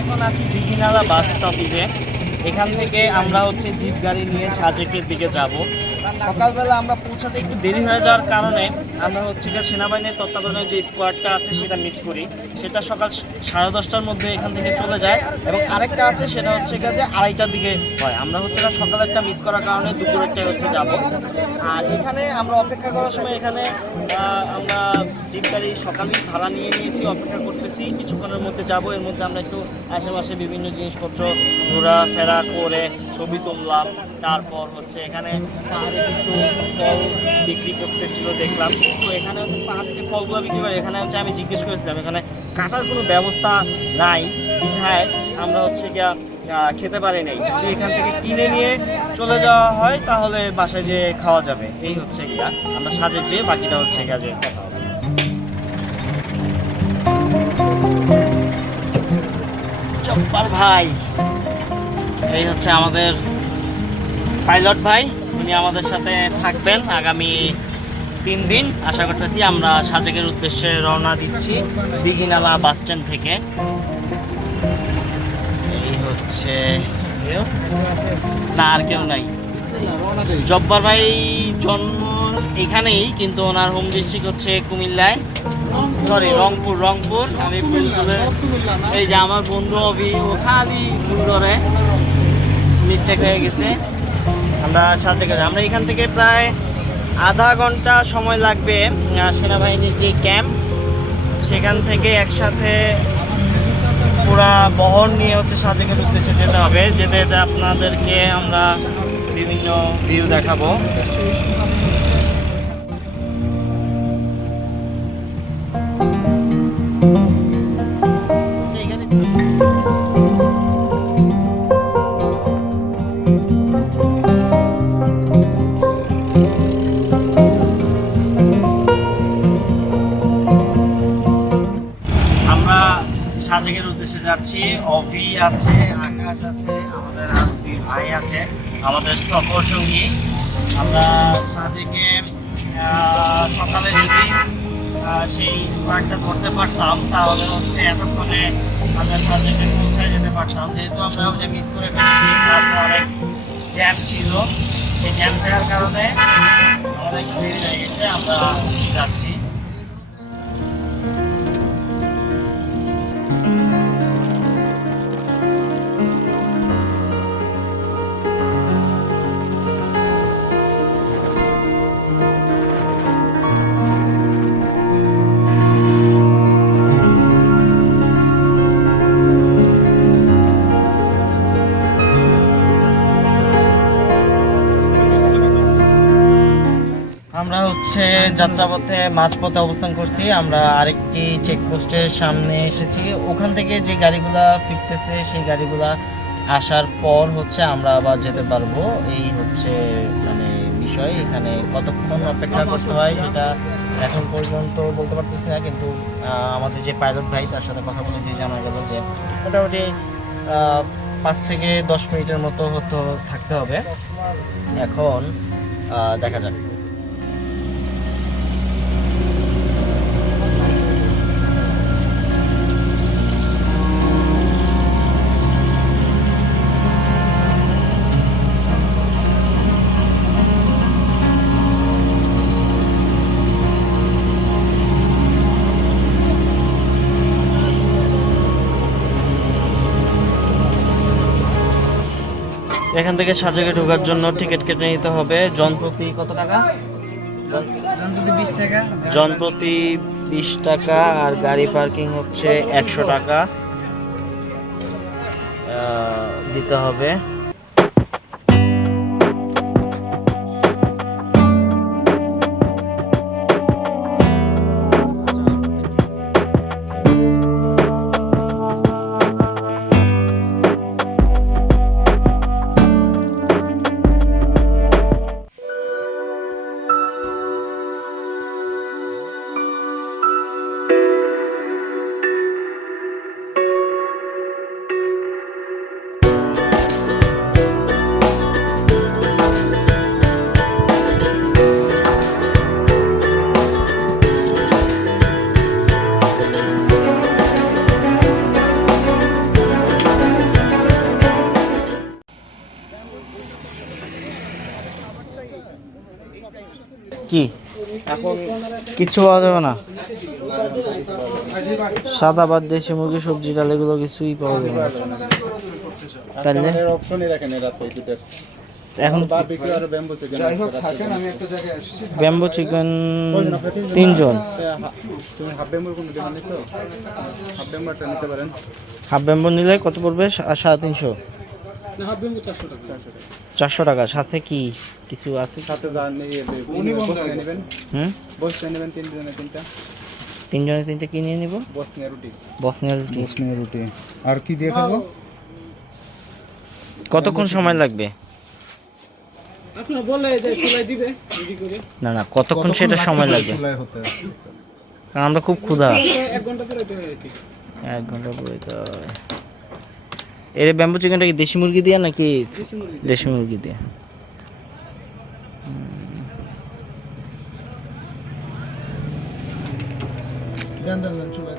এখন আছি দিঘিনালা বাস স্টপেজে। এখান থেকে আমরা হচ্ছে জিপ গাড়ি নিয়ে সাজেকের দিকে যাব। সকালবেলা আমরা পৌঁছাতে একটু দেরি হয়ে যাওয়ার কারণে আমরা হচ্ছে গিয়ে সেনাবাহিনীর তত্ত্বাবধানে যে স্কোয়াডটা আছে সেটা মিস করি। সেটা সকাল সাড়ে দশটার মধ্যে এখান থেকে চলে যায় এবং আরেকটা আছে সেটা হচ্ছে গিয়ে যে আড়াইটার দিকে হয়। আমরা হচ্ছে গিয়ে সকালে একটা মিস করার কারণে দুপুরেরটাই হচ্ছে যাব। আর এখানে আমরা অপেক্ষা করার সময় এখানে আমরা জিপ গাড়ি সকালেই ভাড়া নিয়ে নিয়েছি, অপেক্ষা করতেছি। কিছুক্ষণের মধ্যে যাব, এর মধ্যে আমরা একটু আশেপাশে বিভিন্ন জিনিসপত্র ঘোরাফেরা করে ছবি তুললাম। তারপর হচ্ছে এখানে পাহাড়ে কিছু ফল বিক্রি করতেছিল দেখলাম। তো এখানে হচ্ছে পাহাড় ফলগুলো বিক্রি করে, এখানে হচ্ছে আমি জিজ্ঞেস করেছিলাম, এখানে কাটার কোনো ব্যবস্থা নাই। বিধায় আমরা হচ্ছে গিয়া খেতে পারি নাই। যদি এখান থেকে কিনে নিয়ে চলে যাওয়া হয়, তাহলে বাসায় যেয়ে খাওয়া যাবে। এই হচ্ছে গিয়া, আমরা সাজের যে বাকিটা হচ্ছে গিয়া যে কথা জব্বার ভাই। এই হচ্ছে আমাদের পাইলট ভাই, উনি আমাদের সাথে থাকবেন আগামী তিন দিন। আশা করতেছি আমরা সাজেকের উদ্দেশ্যে রওনা দিচ্ছি দিঘিনালা বাস স্ট্যান্ড থেকে। এই হচ্ছে না, আর কেউ নাই। জব্বার ভাই জন্ম এখানেই, কিন্তু ওনার হোম ডিস্ট্রিক্ট হচ্ছে কুমিল্লায়। সরি রংপুর রংপুর, আমি এই যে আমার বন্ধু অভি, ও খালি করে মিস্টেক হয়ে গেছে। আমরা সাহায্য করি। আমরা এখান থেকে প্রায় আধা ঘণ্টা সময় লাগবে সেনাবাহিনীর যে ক্যাম্প, সেখান থেকে একসাথে পুরা বহর নিয়ে হচ্ছে সাজেকের উদ্দেশ্যে যেতে হবে। যেতে যেতে আপনাদেরকে আমরা বিভিন্ন ভিউ দেখাবো। সাজেকের যাচ্ছি, অভি আছে, আকাশ আছে, আমাদের আর ভাই আছে, আমাদের সফর সঙ্গী। আমরা সাজেকে সকালে যদি সেই স্পার্কটা ধরতে পারতাম, তাহলে হচ্ছে এতক্ষণে আমরা সাজেকে পৌঁছায় যেতে পারতাম। যেহেতু আমরা ওটা মিস করে ফেলেছি রাস্তা অনেক জ্যাম ছিল, সেই জ্যাম থাকার কারণে অনেক দেরি হয়ে গেছে, আমরা যাচ্ছি। আমরা হচ্ছে যাত্রাপথে মাঝপথে অবস্থান করছি। আমরা আরেকটি চেকপোস্টের সামনে এসেছি। ওখান থেকে যে গাড়িগুলা ফিরতেছে, সেই গাড়িগুলা আসার পর হচ্ছে আমরা আবার যেতে পারব। এই হচ্ছে মানে বিষয়। এখানে কতক্ষণ অপেক্ষা করতে হয় সেটা এখন পর্যন্ত বলতে পারতেছি না। কিন্তু আমাদের যে পাইলট ভাই, তার সাথে কথা বলে যে জানা গেল যে মোটামুটি পাঁচ থেকে দশ মিনিটের মতো হতো থাকতে হবে। এখন দেখা যাক। এখান থেকে সাজেকে ঢোকার জন্য টিকিট কেটে নিতে হবে। জনপ্রতি কত টাকা? জনপ্রতি বিশ টাকা। জনপ্রতি বিশ টাকা আর গাড়ি পার্কিং হচ্ছে একশো টাকা আহ, দিতে হবে। কি? এখন কিচ্ছু পাওয়া যাবে না। সাদা বাদ দেশি মুরগি সবজি ডাল এগুলো কিছুই পাওয়া যাবে না। তাহলে এখন বারবিকিউ আর ব্যাম্বু চিকেন যাই হোক থাকেন আমি একটা জায়গায় আসছি। ব্যাম্বো চিকেন তিনজন। তুমি হাফ ব্যাম্বুর কোনো ডিমান্ড নিছো? হাফ ব্যাম্বুরটা নিতে পারেন। হাফ ব্যাম্বো নিলে কত পড়বে? সাড়ে তিনশো। চারশো টাকা। সাথে কি কিছু আছে? সাথে নেবেন। হুম? নেবেন তিনটা। তিনজনে তিনটে কি নিয়ে নিব? বসনে রুটি। বসনিয়া রুটি। বসনিয়া রুটি। আর কি দিয়ে খাব? কতক্ষণ সময় লাগবে? আপনার বলে যে চুলাই দিবে করে। না না কতক্ষণ সেটা সময় লাগবে? কারণ আমরা খুব ক্ষুধা। এক ঘণ্টা পরে এক ঘণ্টা পরে তো। এর ব্যাম্বু চিকেনটা কি দেশি মুরগি দিয়ে নাকি দেশি মুরগি দিয়ে? দেন দেন চলে